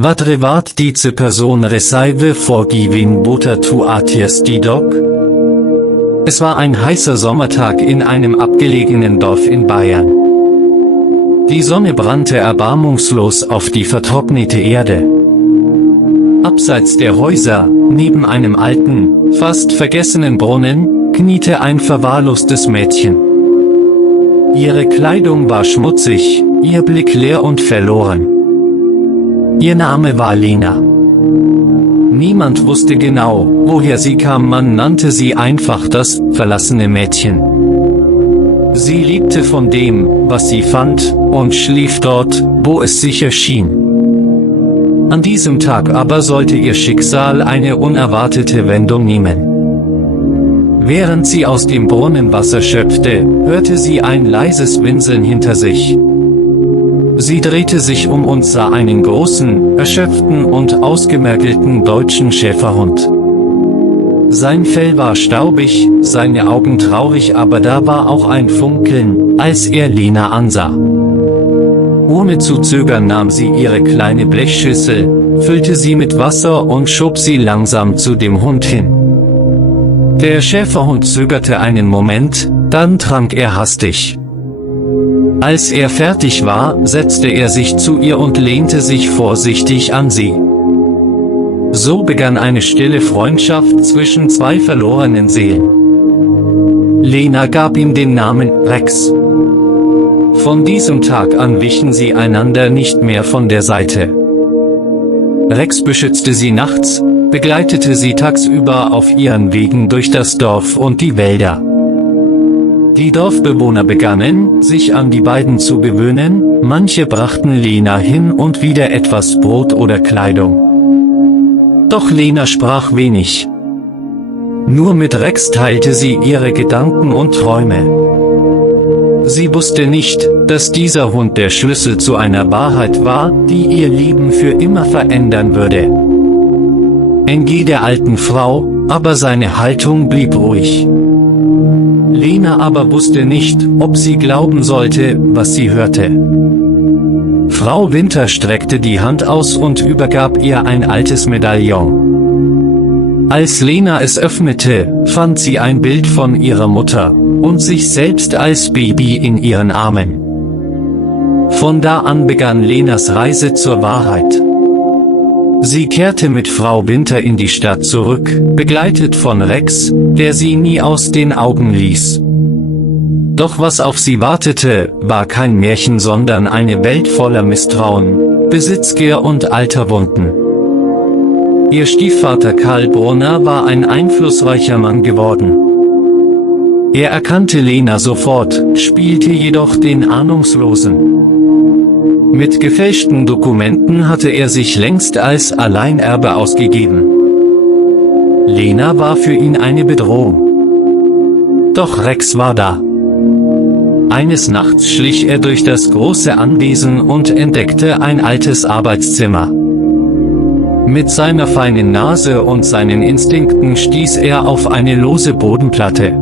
Vad vart diese Person reserve vorgiving butter tu atiers die Dog? Es war ein heißer Sommertag in einem abgelegenen Dorf in Bayern. Die Sonne brannte erbarmungslos auf die vertrocknete Erde. Abseits der Häuser, neben einem alten, fast vergessenen Brunnen, kniete ein verwahrlostes Mädchen. Ihre Kleidung war schmutzig, ihr Blick leer und verloren. Ihr Name war Lena. Niemand wusste genau, woher sie kam, man nannte sie einfach das verlassene Mädchen. Sie lebte von dem, was sie fand, und schlief dort, wo es sicher schien. An diesem Tag aber sollte ihr Schicksal eine unerwartete Wendung nehmen. Während sie aus dem Brunnen Wasser schöpfte, hörte sie ein leises Winseln hinter sich. Sie drehte sich um und sah einen großen, erschöpften und ausgemergelten deutschen Schäferhund. Sein Fell war staubig, seine Augen traurig, aber da war auch ein Funkeln, als er Lena ansah. Ohne zu zögern nahm sie ihre kleine Blechschüssel, füllte sie mit Wasser und schob sie langsam zu dem Hund hin. Der Schäferhund zögerte einen Moment, dann trank er hastig. Als er fertig war, setzte er sich zu ihr und lehnte sich vorsichtig an sie. So begann eine stille Freundschaft zwischen zwei verlorenen Seelen. Lena gab ihm den Namen Rex. Von diesem Tag an wichen sie einander nicht mehr von der Seite. Rex beschützte sie nachts, begleitete sie tagsüber auf ihren Wegen durch das Dorf und die Wälder. Die Dorfbewohner begannen, sich an die beiden zu gewöhnen, manche brachten Lena hin und wieder etwas Brot oder Kleidung. Doch Lena sprach wenig. Nur mit Rex teilte sie ihre Gedanken und Träume. Sie wusste nicht, dass dieser Hund der Schlüssel zu einer Wahrheit war, die ihr Leben für immer verändern würde. Entgeh der alten Frau, aber seine Haltung blieb ruhig. Lena aber wusste nicht, ob sie glauben sollte, was sie hörte. Frau Winter streckte die Hand aus und übergab ihr ein altes Medaillon. Als Lena es öffnete, fand sie ein Bild von ihrer Mutter und sich selbst als Baby in ihren Armen. Von da an begann Lenas Reise zur Wahrheit. Sie kehrte mit Frau Winter in die Stadt zurück, begleitet von Rex, der sie nie aus den Augen ließ. Doch was auf sie wartete, war kein Märchen, sondern eine Welt voller Misstrauen, Besitzgier und alter Wunden. Ihr Stiefvater Karl Brunner war ein einflussreicher Mann geworden. Er erkannte Lena sofort, spielte jedoch den Ahnungslosen. Mit gefälschten Dokumenten hatte er sich längst als Alleinerbe ausgegeben. Lena war für ihn eine Bedrohung. Doch Rex war da. Eines Nachts schlich er durch das große Anwesen und entdeckte ein altes Arbeitszimmer. Mit seiner feinen Nase und seinen Instinkten stieß er auf eine lose Bodenplatte.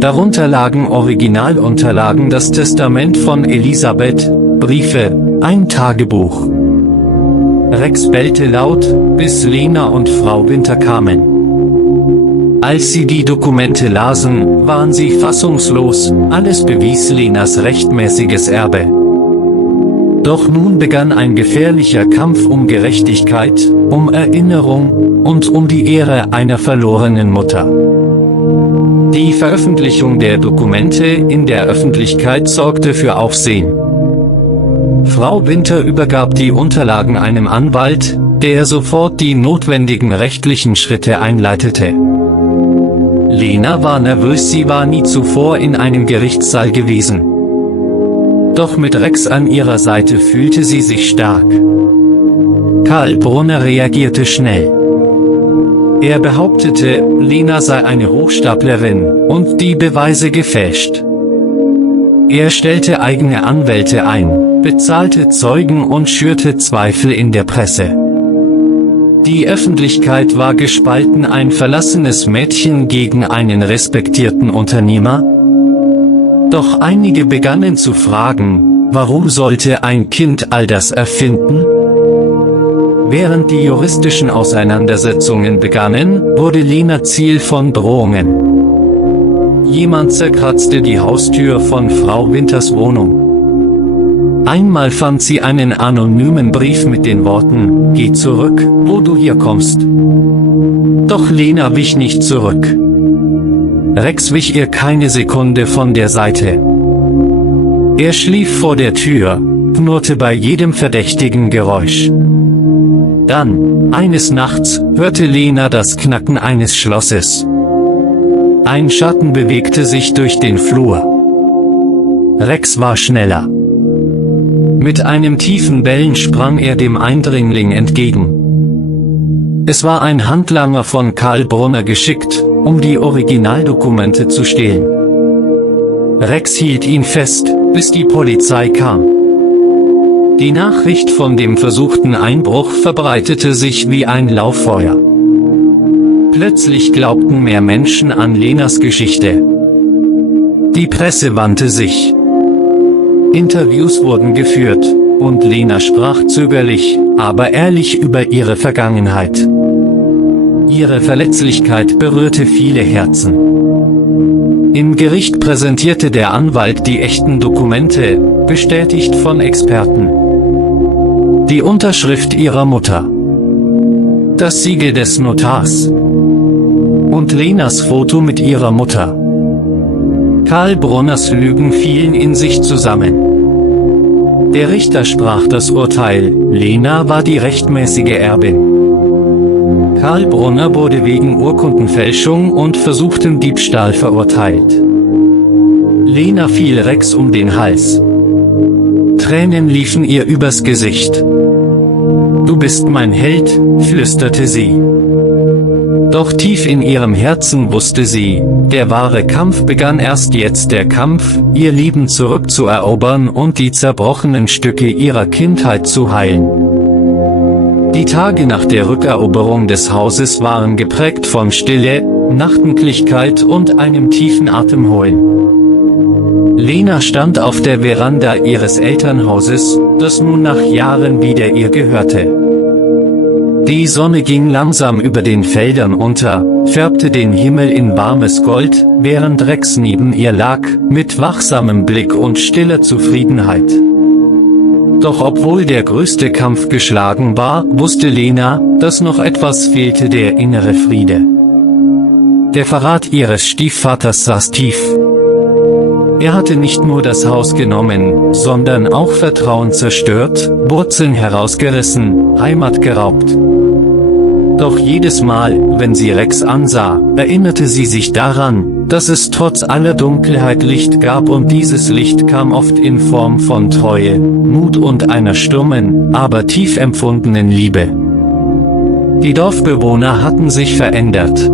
Darunter lagen Originalunterlagen, das Testament von Elisabeth, Briefe, ein Tagebuch. Rex bellte laut, bis Lena und Frau Winter kamen. Als sie die Dokumente lasen, waren sie fassungslos, alles bewies Lenas rechtmäßiges Erbe. Doch nun begann ein gefährlicher Kampf um Gerechtigkeit, um Erinnerung und um die Ehre einer verlorenen Mutter. Die Veröffentlichung der Dokumente in der Öffentlichkeit sorgte für Aufsehen. Frau Winter übergab die Unterlagen einem Anwalt, der sofort die notwendigen rechtlichen Schritte einleitete. Lena war nervös, sie war nie zuvor in einem Gerichtssaal gewesen. Doch mit Rex an ihrer Seite fühlte sie sich stark. Karl Brunner reagierte schnell. Er behauptete, Lena sei eine Hochstaplerin und die Beweise gefälscht. Er stellte eigene Anwälte ein, bezahlte Zeugen und schürte Zweifel in der Presse. Die Öffentlichkeit war gespalten, ein verlassenes Mädchen gegen einen respektierten Unternehmer. Doch einige begannen zu fragen, warum sollte ein Kind all das erfinden? Während die juristischen Auseinandersetzungen begannen, wurde Lena Ziel von Drohungen. Jemand zerkratzte die Haustür von Frau Winters Wohnung. Einmal fand sie einen anonymen Brief mit den Worten: „Geh zurück, wo du herkommst." Doch Lena wich nicht zurück. Rex wich ihr keine Sekunde von der Seite. Er schlief vor der Tür, knurrte bei jedem verdächtigen Geräusch. Dann, eines Nachts, hörte Lena das Knacken eines Schlosses. Ein Schatten bewegte sich durch den Flur. Rex war schneller. Mit einem tiefen Bellen sprang er dem Eindringling entgegen. Es war ein Handlanger von Karl Brunner geschickt, um die Originaldokumente zu stehlen. Rex hielt ihn fest, bis die Polizei kam. Die Nachricht von dem versuchten Einbruch verbreitete sich wie ein Lauffeuer. Plötzlich glaubten mehr Menschen an Lenas Geschichte. Die Presse wandte sich. Interviews wurden geführt, und Lena sprach zögerlich, aber ehrlich über ihre Vergangenheit. Ihre Verletzlichkeit berührte viele Herzen. Im Gericht präsentierte der Anwalt die echten Dokumente, bestätigt von Experten. Die Unterschrift ihrer Mutter. Das Siegel des Notars. Und Lenas Foto mit ihrer Mutter. Karl Brunners Lügen fielen in sich zusammen. Der Richter sprach das Urteil: Lena war die rechtmäßige Erbin. Karl Brunner wurde wegen Urkundenfälschung und versuchten Diebstahl verurteilt. Lena fiel Rex um den Hals. Tränen liefen ihr übers Gesicht. „Du bist mein Held", flüsterte sie. Doch tief in ihrem Herzen wusste sie, der wahre Kampf begann erst jetzt, der Kampf, ihr Leben zurückzuerobern und die zerbrochenen Stücke ihrer Kindheit zu heilen. Die Tage nach der Rückeroberung des Hauses waren geprägt von Stille, Nachdenklichkeit und einem tiefen Atemholen. Lena stand auf der Veranda ihres Elternhauses, das nun nach Jahren wieder ihr gehörte. Die Sonne ging langsam über den Feldern unter, färbte den Himmel in warmes Gold, während Rex neben ihr lag, mit wachsamem Blick und stiller Zufriedenheit. Doch obwohl der größte Kampf geschlagen war, wusste Lena, dass noch etwas fehlte: der innere Friede. Der Verrat ihres Stiefvaters saß tief. Er hatte nicht nur das Haus genommen, sondern auch Vertrauen zerstört, Wurzeln herausgerissen, Heimat geraubt. Doch jedes Mal, wenn sie Rex ansah, erinnerte sie sich daran, dass es trotz aller Dunkelheit Licht gab, und dieses Licht kam oft in Form von Treue, Mut und einer stummen, aber tief empfundenen Liebe. Die Dorfbewohner hatten sich verändert.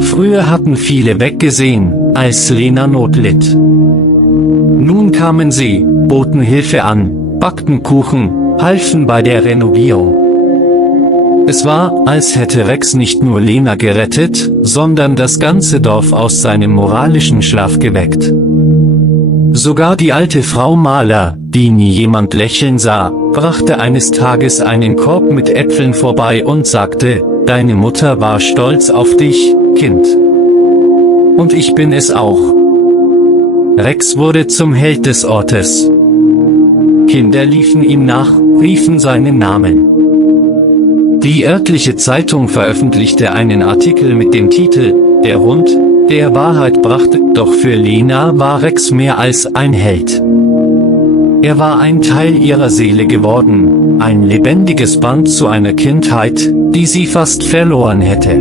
Früher hatten viele weggesehen, als Lena Not litt. Nun kamen sie, boten Hilfe an, backten Kuchen, halfen bei der Renovierung. Es war, als hätte Rex nicht nur Lena gerettet, sondern das ganze Dorf aus seinem moralischen Schlaf geweckt. Sogar die alte Frau Mahler, die nie jemand lächeln sah, brachte eines Tages einen Korb mit Äpfeln vorbei und sagte: „Deine Mutter war stolz auf dich, Kind. Und ich bin es auch." Rex wurde zum Held des Ortes. Kinder liefen ihm nach, riefen seinen Namen. Die örtliche Zeitung veröffentlichte einen Artikel mit dem Titel „Der Hund, der Wahrheit brachte", doch für Lena war Rex mehr als ein Held. Er war ein Teil ihrer Seele geworden, ein lebendiges Band zu einer Kindheit, die sie fast verloren hätte.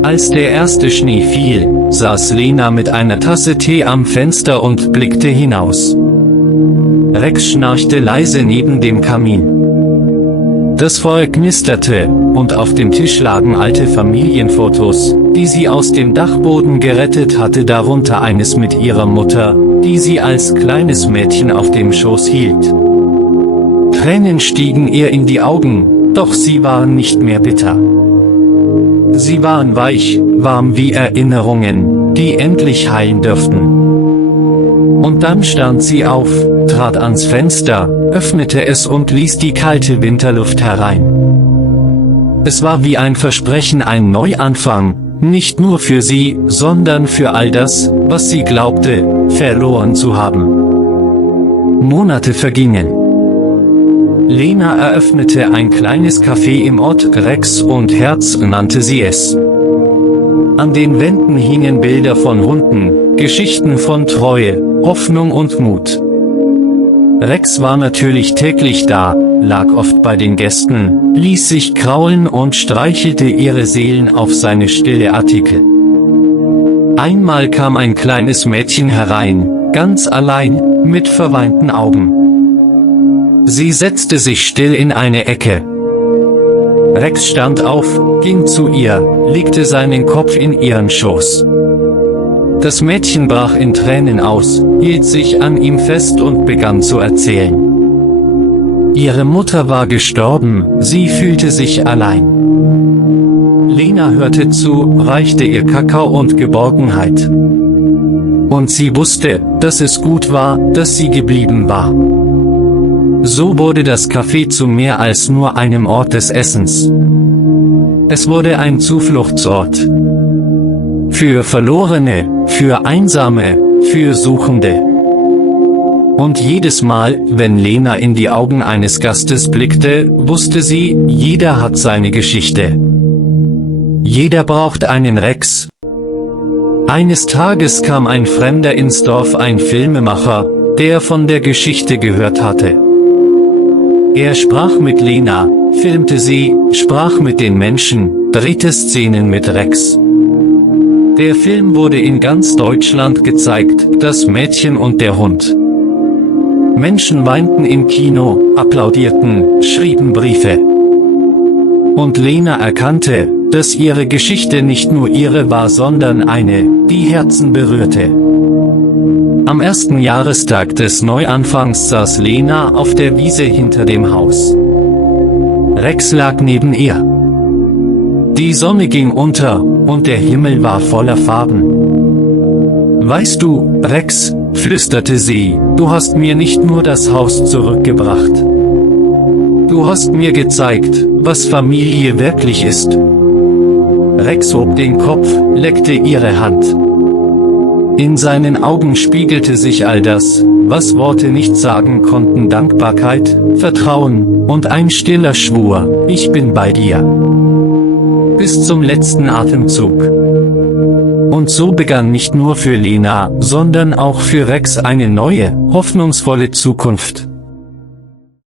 Als der erste Schnee fiel, saß Lena mit einer Tasse Tee am Fenster und blickte hinaus. Rex schnarchte leise neben dem Kamin. Das Feuer knisterte, und auf dem Tisch lagen alte Familienfotos, die sie aus dem Dachboden gerettet hatte, darunter eines mit ihrer Mutter, die sie als kleines Mädchen auf dem Schoß hielt. Tränen stiegen ihr in die Augen, doch sie waren nicht mehr bitter. Sie waren weich, warm wie Erinnerungen, die endlich heilen dürften. Und dann stand sie auf, trat ans Fenster, öffnete es und ließ die kalte Winterluft herein. Es war wie ein Versprechen, ein Neuanfang, nicht nur für sie, sondern für all das, was sie glaubte, verloren zu haben. Monate vergingen. Lena eröffnete ein kleines Café im Ort, Rex und Herz nannte sie es. An den Wänden hingen Bilder von Hunden, Geschichten von Treue, Hoffnung und Mut. Rex war natürlich täglich da, lag oft bei den Gästen, ließ sich kraulen und streichelte ihre Seelen auf seine stille Artikel. Einmal kam ein kleines Mädchen herein, ganz allein, mit verweinten Augen. Sie setzte sich still in eine Ecke. Rex stand auf, ging zu ihr, legte seinen Kopf in ihren Schoß. Das Mädchen brach in Tränen aus, hielt sich an ihm fest und begann zu erzählen. Ihre Mutter war gestorben, sie fühlte sich allein. Lena hörte zu, reichte ihr Kakao und Geborgenheit. Und sie wusste, dass es gut war, dass sie geblieben war. So wurde das Café zu mehr als nur einem Ort des Essens. Es wurde ein Zufluchtsort. Für Verlorene, für Einsame, für Suchende. Und jedes Mal, wenn Lena in die Augen eines Gastes blickte, wusste sie, jeder hat seine Geschichte. Jeder braucht einen Rex. Eines Tages kam ein Fremder ins Dorf, ein Filmemacher, der von der Geschichte gehört hatte. Er sprach mit Lena, filmte sie, sprach mit den Menschen, drehte Szenen mit Rex. Der Film wurde in ganz Deutschland gezeigt, das Mädchen und der Hund. Menschen weinten im Kino, applaudierten, schrieben Briefe. Und Lena erkannte, dass ihre Geschichte nicht nur ihre war, sondern eine, die Herzen berührte. Am ersten Jahrestag des Neuanfangs saß Lena auf der Wiese hinter dem Haus. Rex lag neben ihr. Die Sonne ging unter, und der Himmel war voller Farben. Weißt du, Rex, flüsterte sie, du hast mir nicht nur das Haus zurückgebracht. Du hast mir gezeigt, was Familie wirklich ist. Rex hob den Kopf, leckte ihre Hand. In seinen Augen spiegelte sich all das, was Worte nicht sagen konnten: Dankbarkeit, Vertrauen und ein stiller Schwur: Ich bin bei dir. Bis zum letzten Atemzug. Und so begann nicht nur für Lena, sondern auch für Rex eine neue, hoffnungsvolle Zukunft.